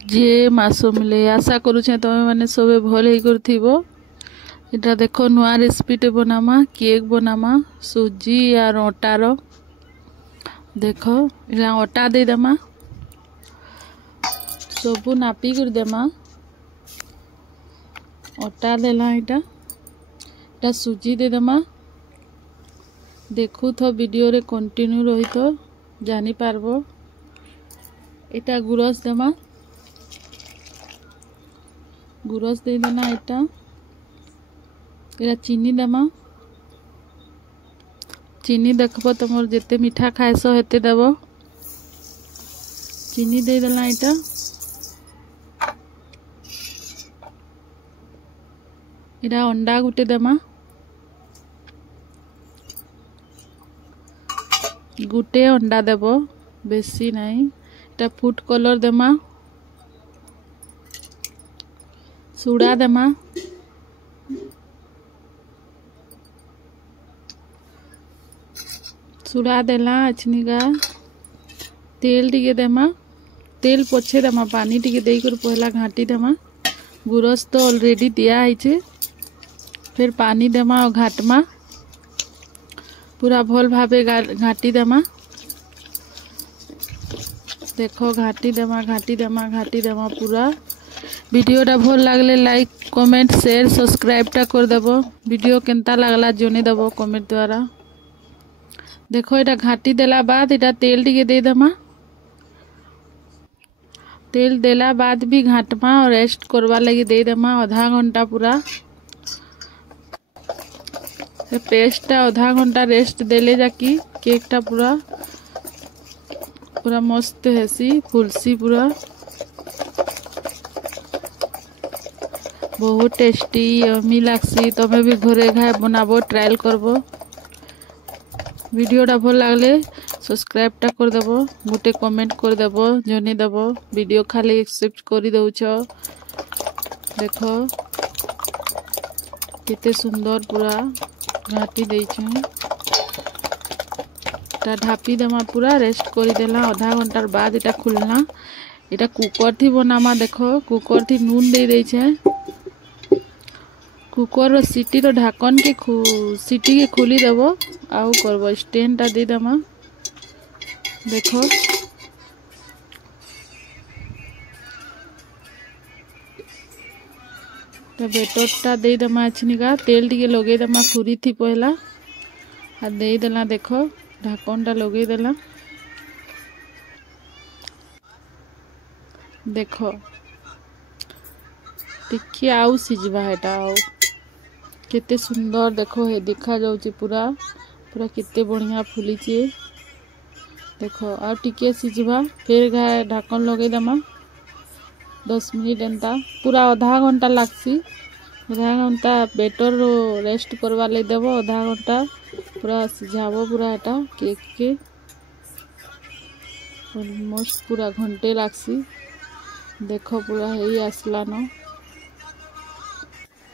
जे मास मिले आशा करुचे तुम मैंने सब भल हो। इटा देख नुआ रेसिपीटे बनामा केक बनामा सूजी और अटार देख इटा अटा देदेमा सबू नापी कर देमा अटा देला इटा सूजी देदेमा देखु तो वीडियो रे कंटिन्यू रही तो जानी पारबो। इटा गुरस देमा गुरस दे देना इटा चीनी देमा चीनी देखब तुम जिते मीठा खाएस हेते देव चीनी दे देला इटा इटा अंडा गुटे देमा गुटे अंडा देव बेसी नहीं इटा फूड कलर देमा सोडा देमा सोडा देला अचनिका तेल टिके देमा तेल पछे देमा पानी टिके देकर पहला घाटी देमा गुरस तो ऑलरेडी दिया है फिर पानी देमा और घाटमा पूरा भल भावे घाटी देमा देखो घाटी देमा पूरा वीडियोटा भल लगले लाइक कमेंट शेयर सब्सक्राइबटा कर देव वीडियो केनता लगला जने देव कमेंट द्वारा। देखो इटा घाटी देला बाद इटा तेल टिके दे देमा तेल देला बाद भी घाटमा और रेस्ट करवा लगी दे देमा आधा घंटा पूरा पेस्टटा आधा घंटा रेस्ट देले जाकि केकटा पूरा पूरा मस्त हेसी फुलसी पूरा बहुत टेस्टी यमी लागसी तमें भी घरे घाए बनाबो ट्रायल करबो। वीडियोटा भल लगले सब्सक्राइबटा कर देव गोटे कमेंट कर देव जनी देव वीडियो खाली एक्सेप्ट कर दउछ देख केते सुंदर पूरा घाटी देइछु ता ढापी देमा पूरा रेस्ट कर देला आधा घंटार बाद इटा खुलना इटा कुकर थी बनामा देखो कुकर थी नून दे देछे कुकर सीटी रो ढाकन के सीटी के खोली देव आउ करब स्टैंडटा दे देमा देखो बेटरटा दे देमा अछनिका तेल टिके लगे देमा खुरी थी पहला आ दे देला देखो ढाकनटा लगे देला देखो टिके आउ सिझबा हेटा आउ केते सुंदर देखो हे दिखा जाउची पूरा पूरा केते बढ़िया फुली देखो आ टिके सिझबा फिर घाए ढाकन लगे देमा 10 मिनट एंता पूरा आधा घंटा लागसी आधा घंटा बेटर रेस्ट करवा ले देव आधा घंटा पूरा सिझाबो पूरा एटा केक के ऑलमोस्ट पूरा घंटे लागसी देखो पूरा हेई आसला न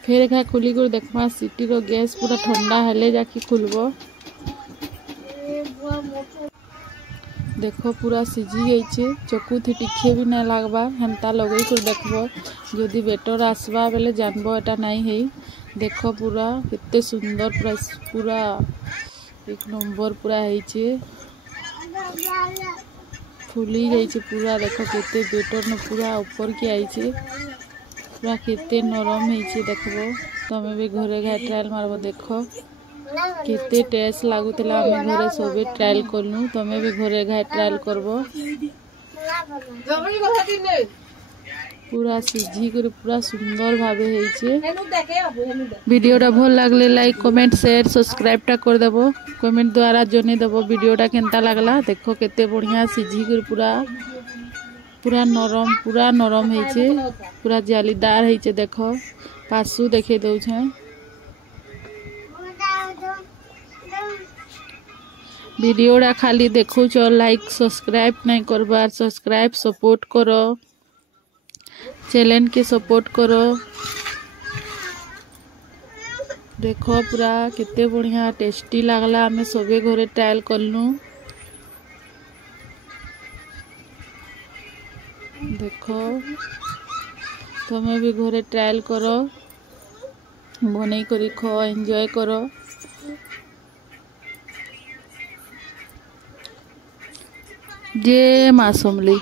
फिर घा खुली कर देखमा सीटी रो गैस पूरा ठंडा हेले जाकि खुलबो देखो पूरा सिझी गई चकू थी टिके भी नहीं लगवा हेन्ता लगे कर देखबो जदि बेटर आसवा बेले जानबो एटा नहीं है देखो पूरा कितने सुंदर पूरा पूरा एक नंबर पूरा है फुली जाइए पूरा देखो केते बेटर न पूरा ऊपर की आई पूरा केते नरम है देखबो तमें भी घरे घाए ट्रायल मारबो देखो केते टेस्ट लागुतला आम घरे सब ट्रायल करलु तमें भी घरे घाए ट्रायल करबो पूरा सिझी कर पूरा सुंदर भावे होइछे। वीडियोटा भल लागले लाइक कमेंट शेयर सब्सक्राइबटा कर देबो कमेंट द्वारा जने देबो वीडियोटा केनता लागला देखो केते बढ़िया सिझी कर पूरा नरम होइछे पूरा जालीदार होइछे देखो पासु देखे दउछे वीडियोटा खाली देखो लाइक सब्सक्राइब नहीं करबार सब्सक्राइब सपोर्ट करो चैनल के सपोर्ट करो देखो पूरा केते बढ़िया टेस्टी लागला आमे सबे घरे ट्रायल करलु देख तुम्हें भी घरे ट्रायल करो बनै करी खो एंजॉय करो। जय माँ समली।